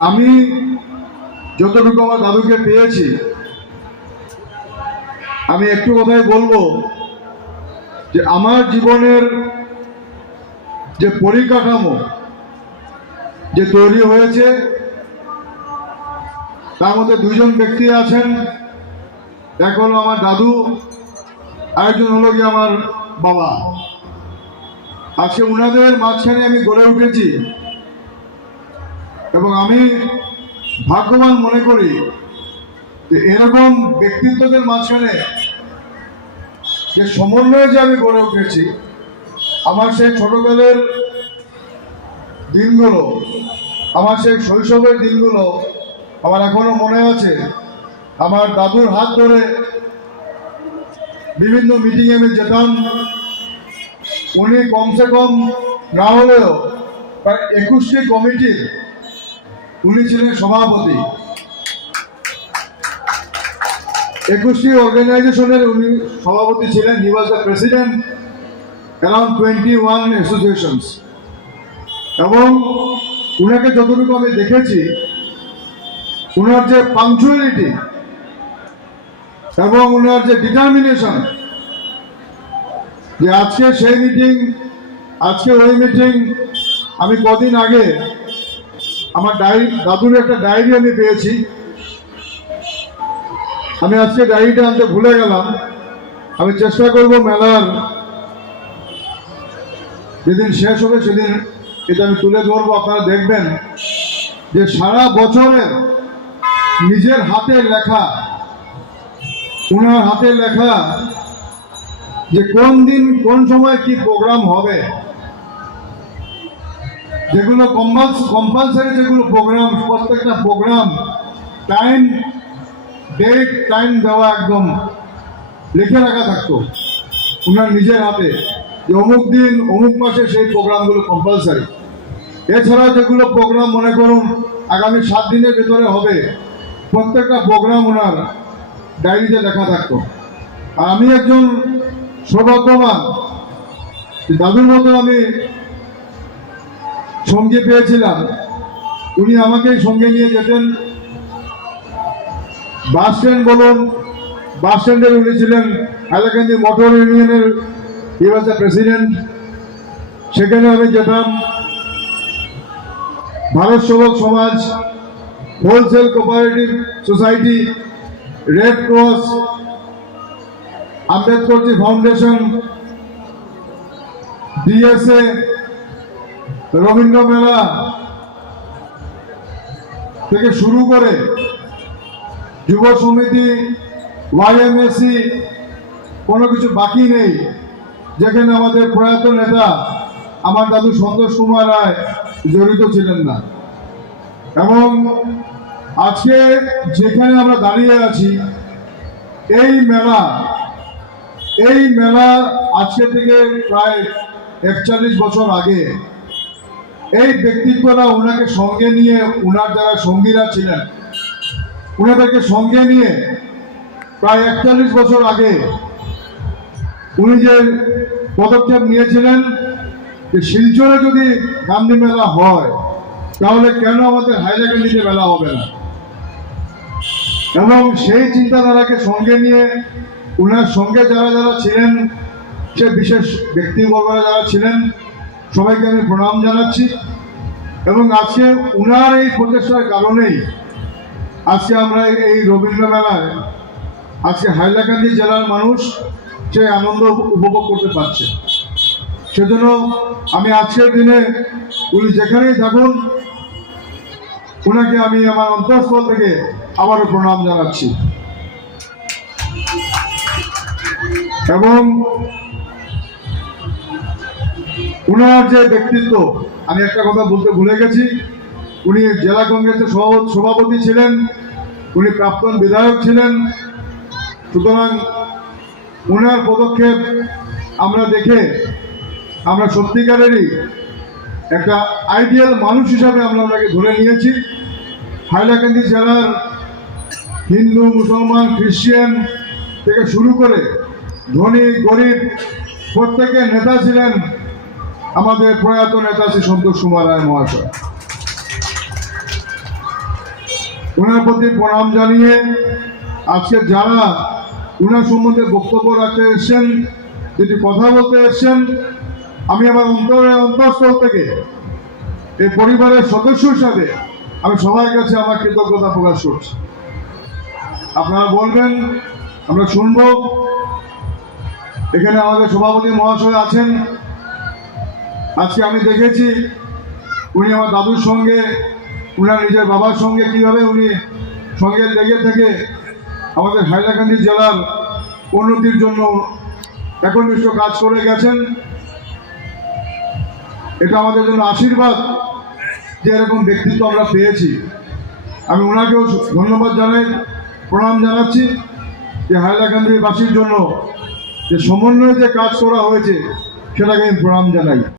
আমি যতটুকু আমার দাদুকে পেয়েছি, আমি একটু কথাই বলবো যে আমার জীবনের যে পরিকাঠামো যে তৈরি হয়েছে, তার মধ্যে দুইজন ব্যক্তি আছেন। এক হলো আমার দাদু, আরেকজন হলো কি আমার বাবা। আজকে উনাদের মাঝখানে আমি গড়ে উঠেছি এবং আমি ভাগ্যবান মনে করি যে এরকম ব্যক্তিত্বদের মাঝখানে যে সমন্বয়ে যে আমি গড়ে উঠেছি, আমার সেই ছোটকালের দিনগুলো, আমার সেই শৈশবের দিনগুলো আমার এখনো মনে আছে। আমার দাদুর হাত ধরে বিভিন্ন মিটিংয়ে আমি যেতাম। উনি কমসে কম না হলেও প্রায় 21টি কমিটির উনি ছিলেন সভাপতি। 21টি অর্গানাইজেশনের উনি সভাপতি ছিলেন। He was the president around 21 associations. এবং উনাকে যতটুকু আমি দেখেছি, উনার যে পাংচুয়ালিটি এবং উনার যে ডিটারমিনেশন, যে আজকে সেই মিটিং, আজকে ওই মিটিং। আমি কদিন আগে আমার দাদুর একটা ডায়েরি আমি পেয়েছি। আমি আজকে ডায়েরিটা আনতে ভুলে গেলাম। আমি চেষ্টা করব মেলার যেদিন শেষ হবে সেদিন এটা আমি তুলে ধরবো। আপনারা দেখবেন যে সারা বছরের নিজের হাতে লেখা, উনার হাতে লেখা, যে কোন দিন কোন সময় কি প্রোগ্রাম হবে, যেগুলো কম্পালসারি যেগুলো প্রোগ্রাম, প্রত্যেকটা প্রোগ্রাম টাইম, ডেট, টাইম দেওয়া একদম লিখে রাখা থাকতো উনার নিজের হাতে, যে অমুক দিন অমুক মাসে সেই প্রোগ্রামগুলো কম্পালসারি। এছাড়া যেগুলো প্রোগ্রাম মনে করুন আগামী 7 দিনের ভিতরে হবে, প্রত্যেকটা প্রোগ্রাম ওনার ডায়েরিতে লেখা থাকতো। আর আমি একজন সৌভাগ্যবান, দাদুর মতো আমি সঙ্গে পেয়েছিলাম। উনি আমাকেই সঙ্গে নিয়ে যেতেন। বাস স্ট্যান্ড বলুন, বাস স্ট্যান্ডের উনি ছিলেন হাইলাকান্দি মোটর ইউনিয়নের, হি ওয়াজ দ্য প্রেসিডেন্ট। সেখানে আমি যেতাম। Bharat Sevak Samaj, wholesale cooperative society, red cross, Ambedkarji foundation, DSA, Rabindra Mela থেকে শুরু করে যুব সমিতি, ওয়াইএমএসি, কোনো কিছু বাকি নেই যেখানে আমাদের প্রয়াত নেতা আমার দাদু সন্তোষ কুমার রায় জড়িত ছিলেন না। এবং আজকে যেখানে আমরা দাঁড়িয়ে আছি, এই মেলা আজকে থেকে প্রায় 41 বছর আগে এই ব্যক্তিত্বরা ওনাকে সঙ্গে নিয়ে, ওনার যারা সঙ্গীরা ছিলেন ওনাদেরকে সঙ্গে নিয়ে প্রায় 41 বছর আগে উনি যে পদক্ষেপ নিয়েছিলেন যে শিলচরে যদি গান্ধী মেলা হয় তাহলে কেন আমাদের হাইলাকান্দিতে মেলা হবে না। এবং সেই চিন্তাধারাকে সঙ্গে নিয়ে ওনার সঙ্গে যারা যারা ছিলেন, সে বিশেষ ব্যক্তিবর্গরা যারা ছিলেন, সবাইকে আমি প্রণাম জানাচ্ছি। এবং আজকে উনার এই প্রচেষ্টার কারণেই আজকে আমরা এই রবীন্দ্র মেলায় আজকে হাইলাকান্দি জেলার মানুষ সে আনন্দ উপভোগ করতে পারছে। সেজন্য আমি আজকের দিনে উনি যেখানেই থাকুন ওনাকে আমি আমার অন্তঃস্থল থেকে আবারও প্রণাম জানাচ্ছি। এবং উনার যে ব্যক্তিত্ব, আমি একটা কথা বলতে ভুলে গেছি, উনি জেলা কংগ্রেসের সভাপতি ছিলেন, উনি প্রাক্তন বিধায়ক ছিলেন। সুতরাং ওনার পদক্ষেপ আমরা দেখে আমরা সত্যিকারেরই একটা আইডিয়াল মানুষ হিসাবে আমরা ওনাকে ধরে নিয়েছি। হাইলাকান্দি জেলার হিন্দু, মুসলমান, খ্রিস্টান থেকে শুরু করে ধনী গরিব প্রত্যেকের নেতা ছিলেন আমাদের প্রয়াত নেতা শ্রী সন্তোষ কুমার রায় মহাশয়। ওনার প্রতি প্রণাম জানিয়ে আজকে যারা ওনার সম্বন্ধে বক্তব্য রাখতে এসছেন, যদি কথা বলতে এসছেন, আমি আমার অন্তঃস্থল থেকে এই পরিবারের সদস্য হিসাবে আমি সবার কাছে আমার কৃতজ্ঞতা প্রকাশ করছি। আপনারা বলবেন, আমরা শুনব। এখানে আমাদের সভাপতি মহাশয় আছেন। আজকে আমি দেখেছি উনি আমার দাদুর সঙ্গে, উনার নিজের বাবার সঙ্গে কিভাবে উনি সঙ্গে লেগে থেকে আমাদের হাইলাকান্দি জেলার উন্নতির জন্য একনিষ্ঠ কাজ করে গেছেন। এটা আমাদের জন্য আশীর্বাদ যে এরকম ব্যক্তিত্ব আমরা পেয়েছি। আমি ওনাকেও ধন্যবাদ জানাই, প্রণাম জানাচ্ছি যে হাইলাকান্দিবাসীর জন্য যে সমন্বয়ে যে কাজ করা হয়েছে সেটাকে আমি প্রণাম জানাই।